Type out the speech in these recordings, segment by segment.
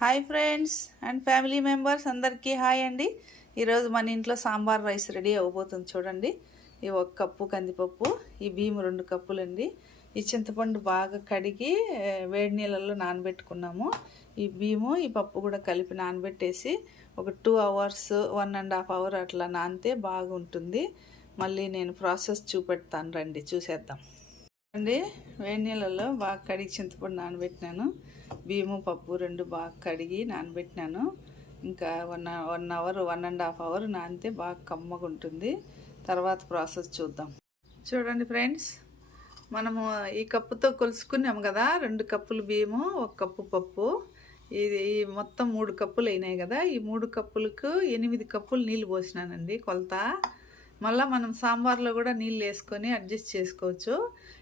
Hi friends and family members అందరికీ hi అండి. ఈరోజు మన ఇంట్లో సాంబార్ రైస్ రెడీ అవ్వబోతుంది. చూడండి, ఈ 1 కప్పు కందిపప్పు, ఈ బియ్యం 2 కప్పులండి. ఈ చింతపండు బాగా కడిగి వేడి నీళ్ళల్లో నానబెట్టుకున్నాము. ఈ బియ్యము ఈ పప్పు కూడా కలిపి నానబెట్టేసి ఒక 2 అవర్స్ 1.5 అవర్ అట్లా నానితే బాగుంటుంది. మళ్ళీ నేను ప్రాసెస్ చూపెడతాను, రండి చూసేద్దాం. అండి, వేడి నీళ్ళల్లో బాగా కడిగి చింతపండు నానబెట్టినాను. బియ్యము పప్పు 2 బాగా కడిగి నానబెట్టినాను. ఇంకా 1 అవర్ 1.5 అవర్ నానితే బాగా కమ్మగా ఉంటుంది. తర్వాత ప్రాసెస్ చూద్దాం. చూడండి ఫ్రెండ్స్, మనము ఈ కప్పుతో కొలుసుకున్నాము కదా, 2 కప్పులు బియ్యము 1 కప్పు పప్పు. ఇది మొత్తం 3 కప్పులు అయినాయి కదా. ఈ 3 కప్పులకు 8 కప్పులు నీళ్ళు పోసినానండి కొలత. మళ్ళీ మనం సాంబార్లో కూడా నీళ్ళు వేసుకొని అడ్జస్ట్ చేసుకోవచ్చు.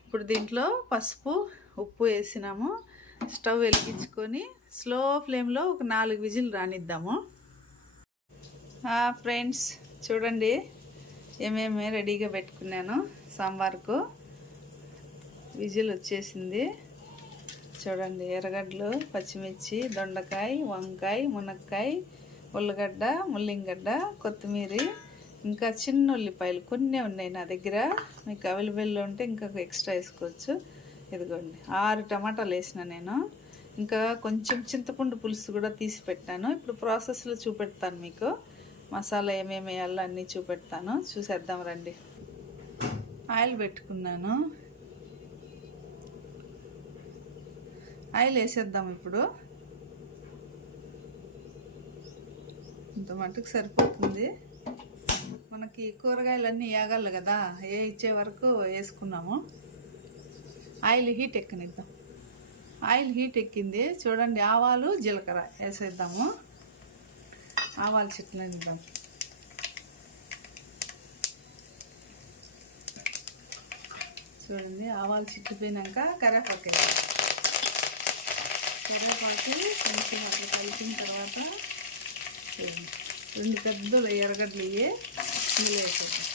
ఇప్పుడు దీంట్లో పసుపు ఉప్పు వేసినాము. స్టవ్ వెలిగించుకొని స్లో ఫ్లేమ్లో ఒక 4 విజిల్ రానిద్దాము. ఫ్రెండ్స్ చూడండి, ఏమేమి రెడీగా పెట్టుకున్నాను సాంబార్కు. విజిల్ వచ్చేసింది. చూడండి, ఎర్రగడ్డలు, పచ్చిమిర్చి, దొండకాయ, వంకాయ, మునక్కాయ, ఉల్లగడ్డ, ముల్లింగడ్డ, కొత్తిమీర, ఇంకా చిన్న ఉల్లిపాయలు కొన్ని ఉన్నాయి నా దగ్గర. మీకు అవైలబుల్లో ఉంటే ఇంకా ఎక్స్ట్రా వేసుకోవచ్చు. ఇదిగోండి, 6 టమాటాలు వేసిన నేను. ఇంకా కొంచెం చింతపండు పులుసు కూడా తీసి పెట్టాను. ఇప్పుడు ప్రాసెస్లో చూపెడతాను మీకు. మసాలా ఏమేమి వేయాలో అన్నీ చూపెడతాను, చూసేద్దాం రండి. ఆయిల్ పెట్టుకున్నాను. ఆయిల్ వేసేద్దాం ఇప్పుడు. ఇంత మట్టుకు సరిపోతుంది. మనకి కూరగాయలన్నీ వేగాలి కదా, ఇచ్చే వరకు వేసుకున్నాము. ఆయిల్ హీట్ ఎక్కనిద్దాం. ఆయిల్ హీట్ ఎక్కింది. చూడండి, ఆవాలు జీలకర్ర వేసేద్దాము. ఆవాలు చిట్లనిద్దాం. చూడండి, ఆవాలు చిట్టిపోయినాక కరివేపాకు వేద్దాం. కరివేపాకు కొంచెం అట్లా కలిపిన తర్వాత 2 పెద్ద ఎర్రగడ్డలు ఇవి ఇందులో వేసేద్దాం.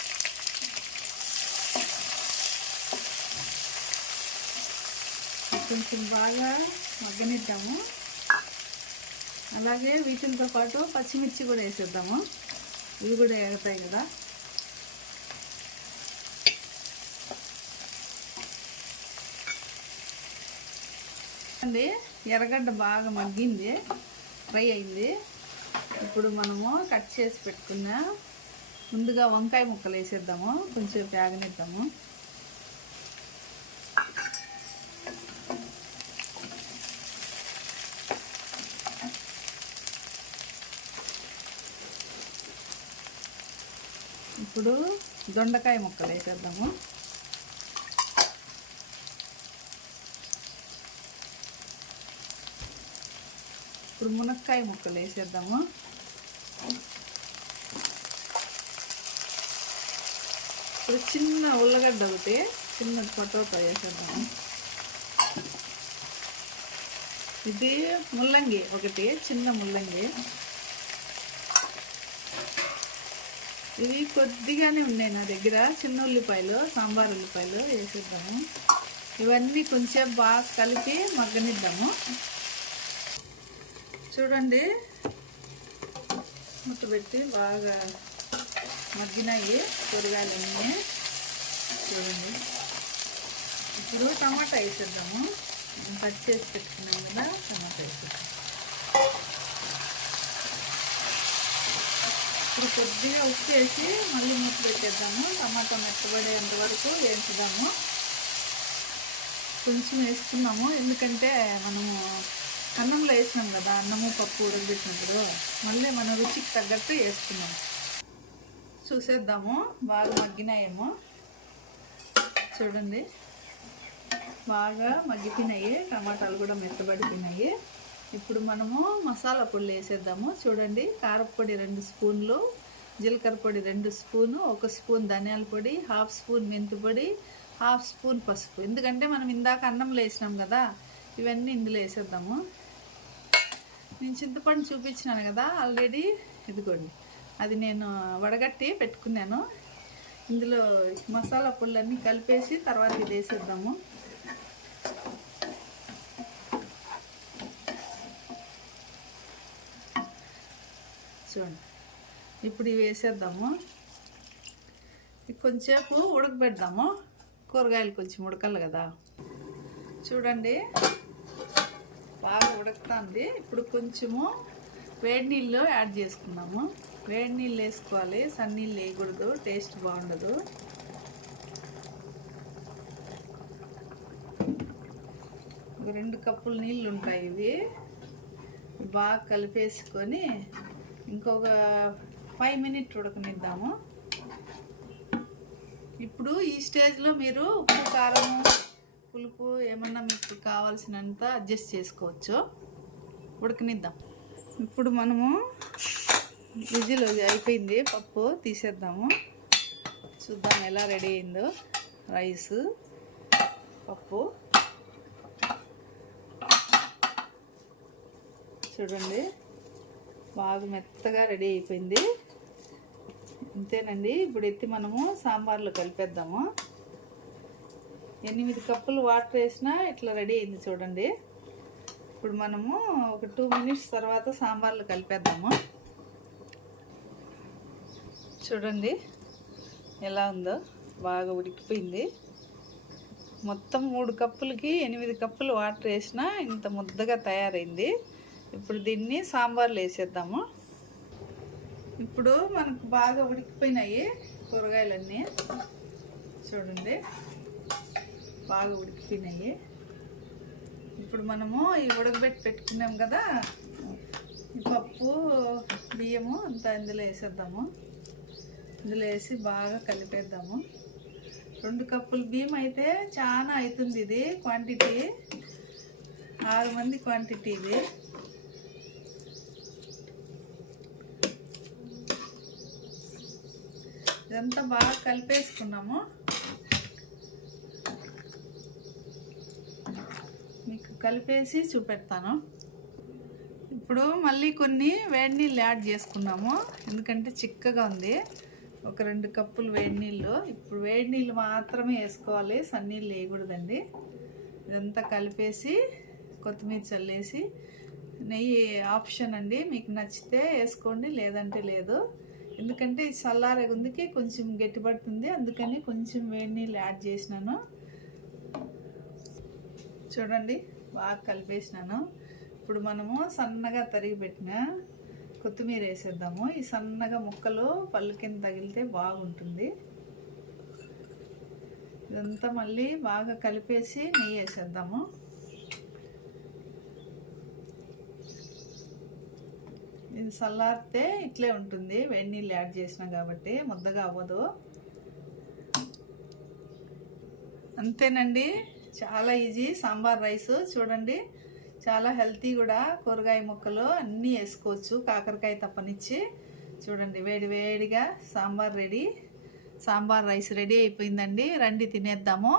కొంచెం బాగా మగ్గనిద్దాము. అలాగే వీటితో పాటు పచ్చిమిర్చి కూడా వేసేద్దాము. ఇవి కూడా ఎగుతాయి కదా. అండి, ఎర్రగడ్డ బాగా మగ్గింది, ఫ్రై అయింది. ఇప్పుడు మనము కట్ చేసి పెట్టుకున్న ముందుగా వంకాయ ముక్కలు వేసేద్దాము. కొంచెం వేగనిద్దాము. ఇప్పుడు దొండకాయ ముక్కలు వేసేద్దాము. ఇప్పుడు మునక్కాయ ముక్కలు వేసేద్దాము. ఇప్పుడు చిన్న ఉల్లగడ్డ ఒకటి, చిన్న పొటాటో వేసేద్దాము. ఇది ముల్లంగి ఒకటి, చిన్న ముల్లంగి. ఇవి కొద్దిగానే ఉన్నాయి నా దగ్గర. చిన్న ఉల్లిపాయలు, సాంబార్ ఉల్లిపాయలు వేసేద్దాము. ఇవన్నీ కొంచెం బాగా కలిపి మగ్గనిద్దాము. చూడండి, మూత పెట్టి బాగా మగ్గినాయి కూరగాయలన్నీ. చూడండి, ఇప్పుడు టమాటా వేసేద్దాము. కట్ చేసి పెట్టుకున్నాం కదా, టమాటా వేసేద్దాం. ఇప్పుడు కొద్దిగా ఉప్పు వేసి మళ్ళీ మూత పెట్టేద్దాము. టమాటా మెత్తబడేంత వరకు వేయించుదాము. కొంచెం వేసుకున్నాము, ఎందుకంటే మనము అన్నంలో వేసినాం కదా, అన్నము పప్పు ఉడకబెట్టినప్పుడు మళ్ళీ మన రుచికి తగ్గట్టు వేసుకున్నాము. చూసేద్దాము, బాగా మగ్గినాయేమో. చూడండి, బాగా మగ్గిపోయినాయి, టమాటాలు కూడా మెత్తబడిపోయినాయి. ఇప్పుడు మనము మసాలా పొడి వేసేద్దాము. చూడండి, కారపొడి 2 స్పూన్లు, జీలకర్ర పొడి 2 స్పూను, 1 స్పూన్ ధనియాల పొడి, 1/2 స్పూన్ మెంతి పొడి, 1/2 స్పూన్ పసుపు. ఎందుకంటే మనం ఇందాక అన్నంలో వేసినాం కదా, ఇవన్నీ ఇందులో వేసేద్దాము. నేను చింతపండు చూపించినాను కదా ఆల్రెడీ, ఇదిగోండి, అది నేను వడగట్టి పెట్టుకున్నాను. ఇందులో మసాలా పొళ్ళన్నీ కలిపేసి తర్వాత ఇది వేసేద్దాము. చూడండి. ఇప్పుడు ఇవి వేసేద్దాము. కొంచెంసేపు ఉడకబెడదాము, కూరగాయలు కొంచెం ఉడకాలి కదా. చూడండి బాగా ఉడుకుతుంది. ఇప్పుడు కొంచెము వేడి నీళ్ళు యాడ్ చేసుకున్నాము. వేడి నీళ్ళు వేసుకోవాలి, సన్నీళ్ళు వేయకూడదు, టేస్ట్ బాగుండదు. ఒక 2 కప్పులు నీళ్ళు ఉంటాయి. ఇవి బాగా కలిపేసుకొని ఇంకొక 5 మినిట్ ఉడకనిద్దాము. ఇప్పుడు ఈ స్టేజ్లో మీరు ఉప్పు, కారం, పులుపు ఏమన్నా మీకు కావాల్సినంత అడ్జస్ట్ చేసుకోవచ్చు. ఉడకనిద్దాం. ఇప్పుడు మనము విజిల్ అయిపోయింది, పప్పు తీసేద్దాము. చూద్దాం ఎలా రెడీ అయిందో. రైస్, పప్పు చూడండి బాగా మెత్తగా రెడీ అయిపోయింది. అంతేనండి. ఇప్పుడు ఎత్తి మనము సాంబార్లో కలిపేద్దాము. 8 కప్పులు వాటర్ వేసినా ఇట్లా రెడీ అయింది చూడండి. ఇప్పుడు మనము ఒక 2 మినిట్స్ తర్వాత సాంబార్లో కలిపేద్దాము. చూడండి ఎలా ఉందో, బాగా ఉడికిపోయింది. మొత్తం 3 కప్పులకి 8 కప్పులు వాటర్ వేసినా ఇంత ముద్దగా తయారైంది. ఇప్పుడు దీన్ని సాంబార్లో వేసేద్దాము. ఇప్పుడు మనకు బాగా ఉడికిపోయినాయి కూరగాయలన్నీ. చూడండి బాగా ఉడికిపోయినాయి. ఇప్పుడు మనము ఈ ఉడకబెట్టి పెట్టుకున్నాం కదా, ఈ పప్పు, బియ్యము అంతా ఇందులో వేసేద్దాము. ఇందులో వేసి బాగా కలిపేద్దాము. 2 కప్పులు బియ్యం అయితే చాలా అవుతుంది. ఇది క్వాంటిటీ 6 మంది క్వాంటిటీ ఇది. ఇదంతా బాగా కలిపేసుకున్నాము. మీకు కలిపేసి చూపెడతాను. ఇప్పుడు మళ్ళీ కొన్ని వేడి నీళ్ళు యాడ్ చేసుకున్నాము, ఎందుకంటే చిక్కగా ఉంది. ఒక 2 కప్పులు వేడి నీళ్ళు. ఇప్పుడు వేడి నీళ్ళు మాత్రమే వేసుకోవాలి, సన్నీళ్ళు వేయకూడదండి. ఇదంతా కలిపేసి కొత్తిమీర చల్లేసి, నెయ్యి ఆప్షన్ అండి, మీకు నచ్చితే వేసుకోండి, లేదంటే లేదు. ఎందుకంటే ఇది చల్లారే గుందికి కొంచెం గట్టిపడుతుంది, అందుకని కొంచెం వేడి నీళ్ళు యాడ్ చేసినాను. చూడండి బాగా కలిపేసినాను. ఇప్పుడు మనము సన్నగా తరిగి పెట్టిన కొత్తిమీర వేసేద్దాము. ఈ సన్నగా ముక్కలు పళ్ళు కింద తగిలితే బాగుంటుంది. ఇదంతా మళ్ళీ బాగా కలిపేసి నెయ్యి వేసేద్దాము. ఇది చల్లారితే ఇట్లే ఉంటుంది, వేడి నీళ్ళు యాడ్ చేసినాం కాబట్టి ముద్దగా అవ్వదు. అంతేనండి, చాలా ఈజీ సాంబార్ రైస్. చూడండి చాలా హెల్తీ కూడా. కూరగాయ ముక్కలు అన్నీ వేసుకోవచ్చు, కాకరకాయ తప్పనిచ్చి. చూడండి వేడి వేడిగా sambar ready. Sambar rice ready అయిపోయిందండి. రండి తినేద్దాము.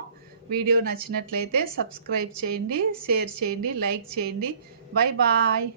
వీడియో నచ్చినట్లయితే సబ్స్క్రైబ్ చేయండి, షేర్ చేయండి, లైక్ చేయండి. Bye bye.